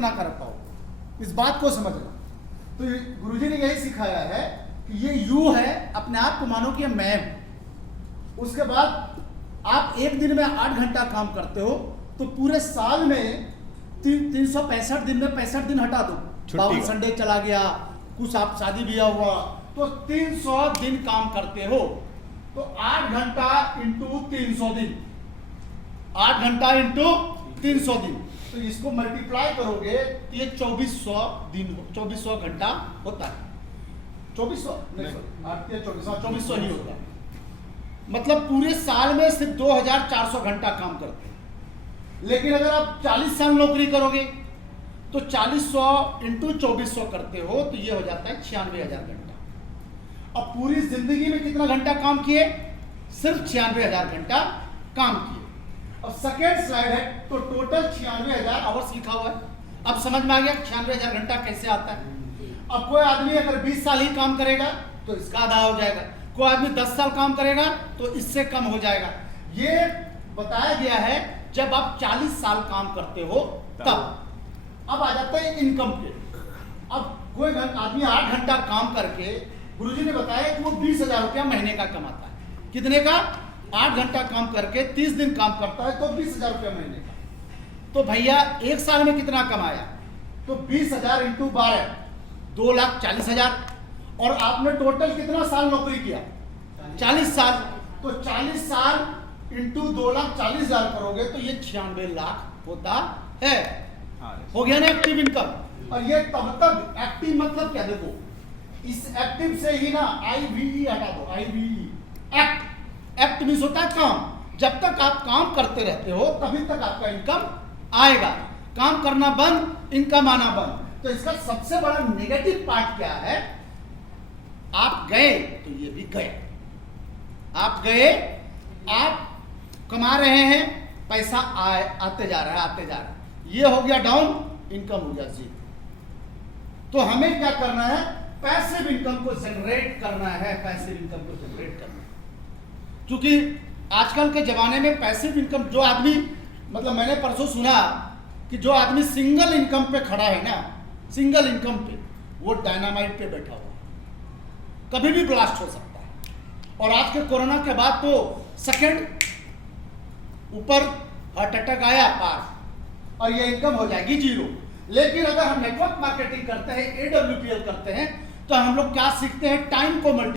ना कर पाओ, इस बात को समझना। तो गुरुजी ने यही सिखाया है कि ये यू है, अपने आप को मानो कि मैं हूं। उसके बाद आप एक दिन में 8 घंटा काम करते हो तो पूरे साल में 365 दिन में 65 दिन हटा दो, 52 संडे चला गया, कुछ आप शादी ब्याह हुआ तो 300 दिन काम करते हो। तो 8 घंटा इंटू 300 दिन, 8 घंटा इंटू 300 दिन, तो इसको मल्टीप्लाई करोगे तो ये 2400 दिन, 2400 घंटा होता है। 2400 नहीं, 2400 ही होता है। मतलब पूरे साल में सिर्फ 2400 घंटा काम करते हैं। लेकिन अगर आप 40 साल नौकरी करोगे तो 4000 इंटू 2400 करते हो तो ये हो जाता है 96,000 घंटा। अब पूरी जिंदगी में कितना घंटा काम किए? सिर्फ 96,000 घंटा काम किए। अब सेकेंड स्लाइड है तो टोटल 96,000 आवर्स लिखा हुआ है। अब समझ में आ गया 96,000 घंटा कैसे आता है। अब कोई आदमी अगर 20 साल ही काम करेगा तो इसका आधा हो जाएगा, कोई आदमी 10 साल काम करेगा तो इससे कम हो जाएगा। ये बताया गया है जब आप 40 साल काम करते हो तब। अब आ जाता है इनकम पे। अब कोई आदमी 8 घंटा काम करके, गुरुजी ने बताया कि वो 20,000 रुपया महीने का कमाता है। कितने का? 8 घंटा काम करके 30 दिन काम करता है तो 20,000 रुपया महीने का। तो भैया एक साल में कितना कमाया? तो 20,000 इंटू 12, 2,40,000। और आपने टोटल कितना साल नौकरी किया? 40 साल। तो 40 साल इंटू 2,40,000 करोगे तो ये 96 लाख होता है। हो गया ना एक्टिव इनकम। और ये तब तक एक्टिव मतलब क्या? देखो इस एक्टिव से ही ना IVE हटा दो, IVE एक्ट। एक्ट मीन्स होता है काम। जब तक आप काम करते रहते हो तभी तक आपका इनकम आएगा। काम करना बंद, इनकम आना बंद। तो इसका सबसे बड़ा नेगेटिव पार्ट क्या है? आप गए तो ये भी गए। आप गए, आप कमा रहे हैं, पैसा आते जा रहा है, आते जा रहा है। ये हो गया डाउन, इनकम हो गया जीरो। तो हमें क्या करना है? पैसिव इनकम को जनरेट करना है, पैसिव इनकम को जनरेट करना है। क्योंकि आजकल के जमाने में पैसिव इनकम, जो आदमी, मतलब मैंने परसों सुना कि जो आदमी सिंगल इनकम पे खड़ा है ना, सिंगल इनकम पे, वो डायनामाइट पे बैठा हुआ है, कभी भी ब्लास्ट हो सकता है। और आज के कोरोना के बाद तो सेकंड ऊपर हार्ट अटैक आया पास और ये इनकम हो जाएगी जीरो। लेकिन अगर हम नेटवर्क मार्केटिंग करते हैं, AWPL करते हैं, तो हम लोग क्या सीखते हैं? टाइम को